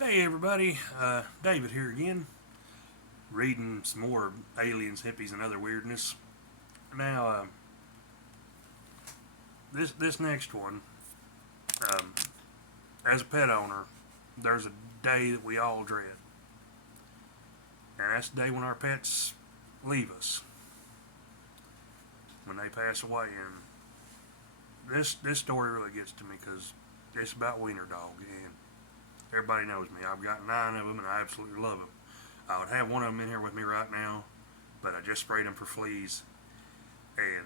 Hey everybody, David here again, reading some more aliens, hippies, and other weirdness. Now, this next one, um, as a pet owner, there's a day that we all dread, and that's the day when our pets leave us, when they pass away. And this story really gets to me because it's about Wiener Dog, and everybody knows me. I've got 9 of them, and I absolutely love them. I would have one of them in here with me right now, but I just sprayed them for fleas, and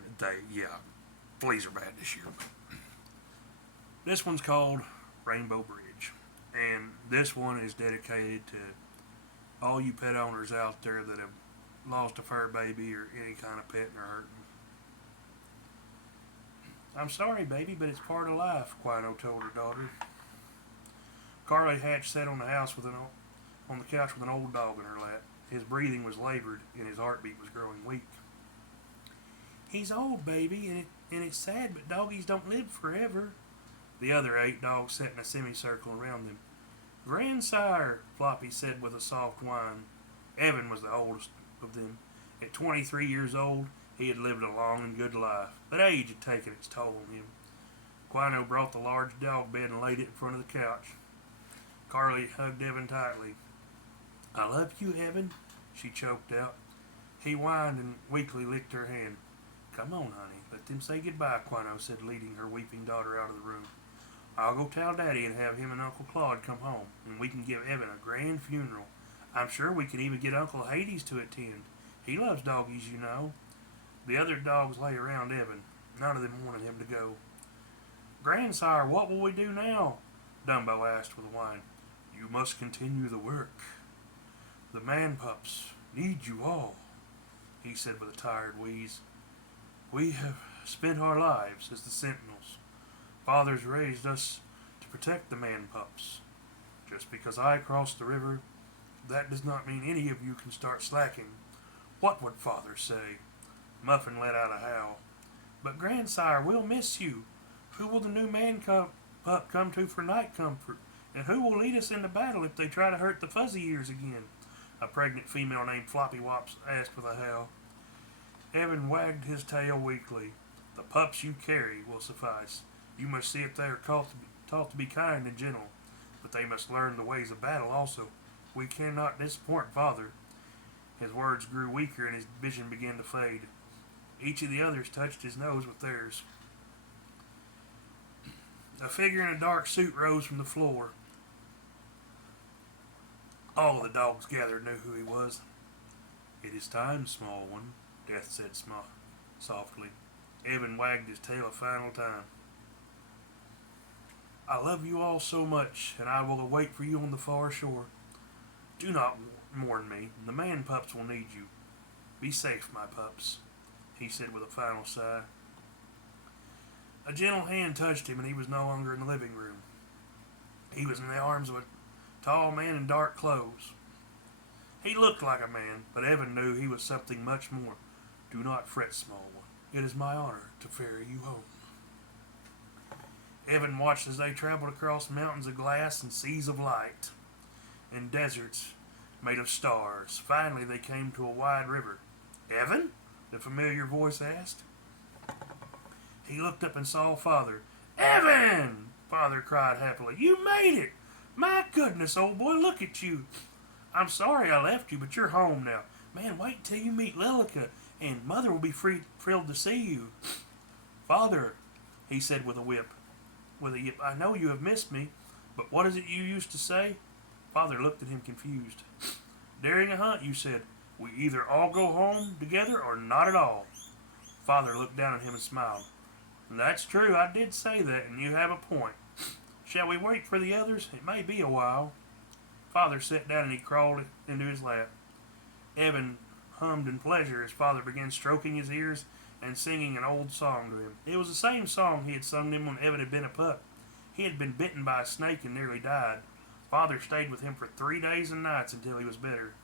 fleas are bad this year. This one's called Rainbow Bridge, and this one is dedicated to all you pet owners out there that have lost a fur baby or any kind of pet and are hurting. I'm sorry, baby, but it's part of life, Quino told her daughter. Carly Hatch sat on on the couch with an old dog in her lap. His breathing was labored and his heartbeat was growing weak. He's old, baby, and it's sad, but doggies don't live forever. The other 8 dogs sat in a semicircle around them. Grandsire, Floppy said with a soft whine. Evan was the oldest of them. At 23 years old, he had lived a long and good life, but age had taken its toll on him. Quino brought the large dog bed and laid it in front of the couch. Carly hugged Evan tightly. I love you, Evan, she choked out. He whined and weakly licked her hand. Come on, honey, let them say goodbye, Quino said, leading her weeping daughter out of the room. I'll go tell Daddy and have him and Uncle Claude come home, and we can give Evan a grand funeral. I'm sure we can even get Uncle Hades to attend. He loves doggies, you know. The other dogs lay around Evan. None of them wanted him to go. Grandsire, what will we do now? Dumbo asked with a whine. You must continue the work. The man pups need you all, he said with a tired wheeze. We have spent our lives as the sentinels. Fathers raised us to protect the man pups. Just because I crossed the river, that does not mean any of you can start slacking. What would Father say? Muffin let out a howl. But Grandsire, we'll miss you. Who will the new pup come to for night comfort? And who will lead us into battle if they try to hurt the fuzzy ears again? A pregnant female named Floppy Wops asked with a howl. Evan wagged his tail weakly. The pups you carry will suffice. You must see if they are taught to be kind and gentle, but they must learn the ways of battle also. We cannot disappoint Father. His words grew weaker and his vision began to fade. Each of the others touched his nose with theirs. A figure in a dark suit rose from the floor. All of the dogs gathered knew who he was. It is time, small one, Death said softly. Evan wagged his tail a final time. I love you all so much, and I will await for you on the far shore. Do not mourn me. The man pups will need you. Be safe, my pups, he said with a final sigh. A gentle hand touched him, and he was no longer in the living room. He was in the arms of a tall man in dark clothes. He looked like a man, but Evan knew he was something much more. Do not fret, small one. It is my honor to ferry you home. Evan watched as they traveled across mountains of glass and seas of light, and deserts made of stars. Finally, they came to a wide river. Evan? The familiar voice asked. He looked up and saw Father. Evan! Father cried happily. You made it! My goodness, old boy, look at you. I'm sorry I left you, but you're home now. Man, wait till you meet Lilica, and Mother will be thrilled to see you. Father, he said with a yip, I know you have missed me, but what is it you used to say? Father looked at him confused. During a hunt, you said, we either all go home together or not at all. Father looked down at him and smiled. That's true, I did say that, and you have a point. Shall we wait for the others? It may be a while. Father sat down and he crawled into his lap. Evan hummed in pleasure as Father began stroking his ears and singing an old song to him. It was the same song he had sung to him when Evan had been a pup. He had been bitten by a snake and nearly died. Father stayed with him for 3 days and nights until he was better.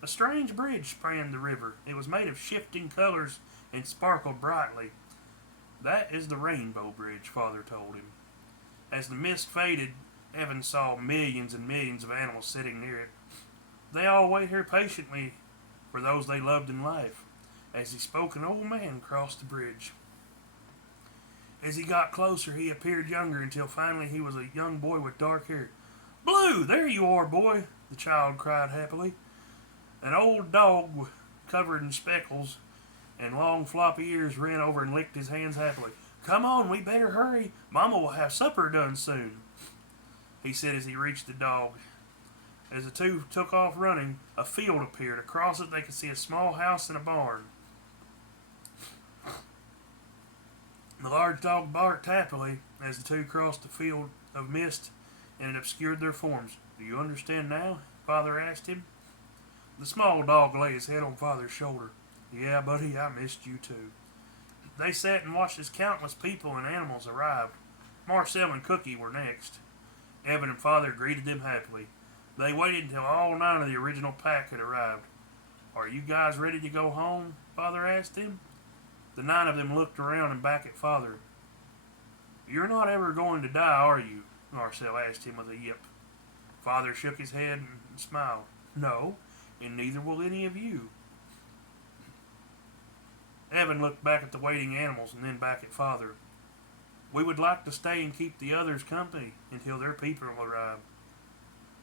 A strange bridge spanned the river. It was made of shifting colors and sparkled brightly. That is the Rainbow Bridge, Father told him. As the mist faded, Evan saw millions and millions of animals sitting near it. They all wait here patiently for those they loved in life. As he spoke, an old man crossed the bridge. As he got closer, he appeared younger until finally he was a young boy with dark hair. "Blue, there you are, boy," the child cried happily. An old dog covered in speckles and long floppy ears ran over and licked his hands happily. "Come on, we better hurry. Mama will have supper done soon," he said as he reached the dog. As the two took off running, a field appeared. Across it they could see a small house and a barn. The large dog barked happily as the two crossed the field of mist and it obscured their forms. "Do you understand now?" Father asked him. The small dog lay his head on Father's shoulder. "Yeah, buddy, I missed you too." They sat and watched as countless people and animals arrived. Marcel and Cookie were next. Evan and Father greeted them happily. They waited until all 9 of the original pack had arrived. "Are you guys ready to go home?" Father asked them. The 9 of them looked around and back at Father. "You're not ever going to die, are you?" Marcel asked him with a yip. Father shook his head and smiled. "No, and neither will any of you." Evan looked back at the waiting animals and then back at Father. "We would like to stay and keep the others company until their people arrive."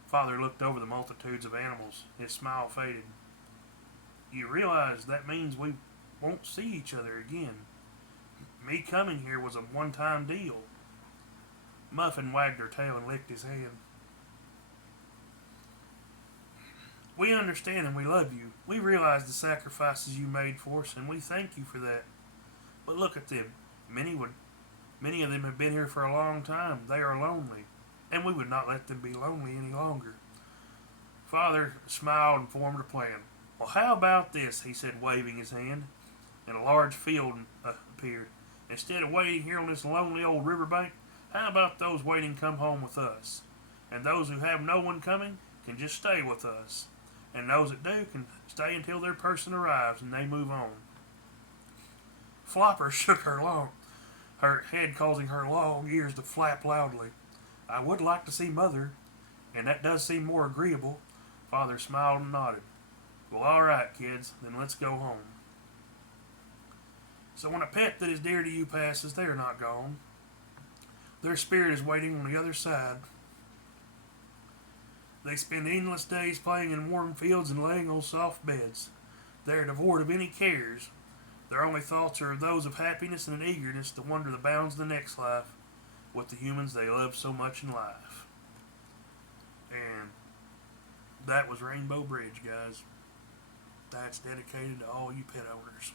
Father looked over the multitudes of animals. His smile faded. "You realize that means we won't see each other again. Me coming here was a one-time deal." Muffin wagged her tail and licked his hand. "We understand and we love you. We realize the sacrifices you made for us and we thank you for that. But look at them. Many of them have been here for a long time. They are lonely, and we would not let them be lonely any longer." Father smiled and formed a plan. "Well, how about this?" he said, waving his hand, and a large field appeared. "Instead of waiting here on this lonely old riverbank, how about those waiting come home with us? And those who have no one coming can just stay with us. And those that do can stay until their person arrives and they move on." Flopper shook her head, causing her long ears to flap loudly. "I would like to see Mother, and that does seem more agreeable." Father smiled and nodded. "Well, all right, kids, then let's go home." So when a pet that is dear to you passes, they are not gone. Their spirit is waiting on the other side. They spend endless days playing in warm fields and laying on soft beds. They are devoid of any cares. Their only thoughts are those of happiness and an eagerness to wander the bounds of the next life with the humans they love so much in life. And that was Rainbow Bridge, guys. That's dedicated to all you pet owners.